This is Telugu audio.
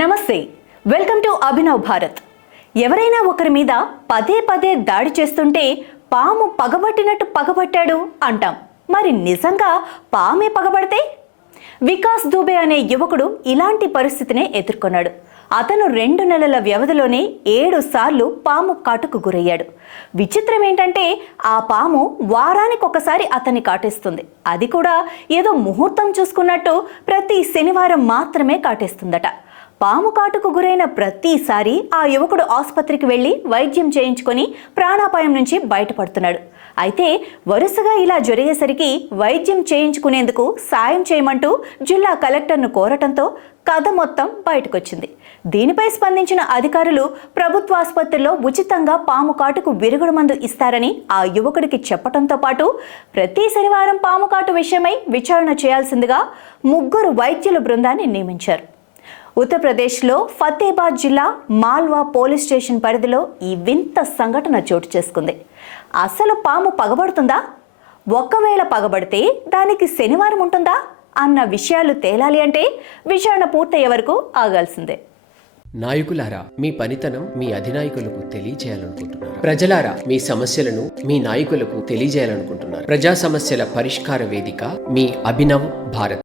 నమస్తే, వెల్కమ్ టు అభినవ్ భారత్. ఎవరైనా ఒకరి మీద పదే పదే దాడి చేస్తుంటే పాము పగబట్టినట్టు పగబట్టాడు అంటాం. మరి నిజంగా పామే పగబడితే? వికాస్ దుబే అనే యువకుడు ఇలాంటి పరిస్థితినే ఎదుర్కొన్నాడు. అతను 2 నెలల వ్యవధిలోనే 7 సార్లు పాము కాటుకు గురయ్యాడు. విచిత్రం ఏంటంటే ఆ పాము వారానికి ఒకసారి అతన్ని కాటేస్తుంది. అది కూడా ఏదో ముహూర్తం చూసుకున్నట్టు ప్రతి శనివారం మాత్రమే కాటేస్తుందట. పాము కాటుకు గురైన ప్రతిసారి ఆ యువకుడు ఆసుపత్రికి వెళ్లి వైద్యం చేయించుకొని ప్రాణాపాయం నుంచి బయటపడుతున్నాడు. అయితే వరుసగా ఇలా జరిగేసరికి వైద్యం చేయించుకునేందుకు సాయం చేయమంటూ జిల్లా కలెక్టర్ను కోరటంతో కథ మొత్తం బయటకొచ్చింది. దీనిపై స్పందించిన అధికారులు ప్రభుత్వ ఆసుపత్రిలో ఉచితంగా పాము కాటుకు విరుగుడు మందు ఇస్తారని ఆ యువకుడికి చెప్పడంతో పాటు ప్రతి శనివారం పాము కాటు విషయమై విచారణ చేయాల్సిందిగా 3 వైద్యుల బృందాన్ని నియమించారు. ఉత్తరప్రదేశ్లో ఫతేబాద్ జిల్లా మాల్వా పోలీస్ స్టేషన్ పరిధిలో ఈ వింత సంఘటన చోటు చేసుకుంది. అసలు పాము పగబడుతుందా? ఒకవేళ పగబడితే దానికి శనివారం ఉంటుందా అన్న విషయాలు తేలాలి అంటే విచారణ పూర్తయ్యే వరకు ఆగాల్సిందే. నాయకులారా, మీ పనితనం మీ అధినాయకులకు తెలియజేయాలనుకుంటున్నారు. ప్రజలారా, మీ సమస్యలను మీ నాయకులకు తెలియజేయాలనుకుంటున్నారు. ప్రజా సమస్యల పరిష్కార వేదిక మీ అభినవ్ భారత్.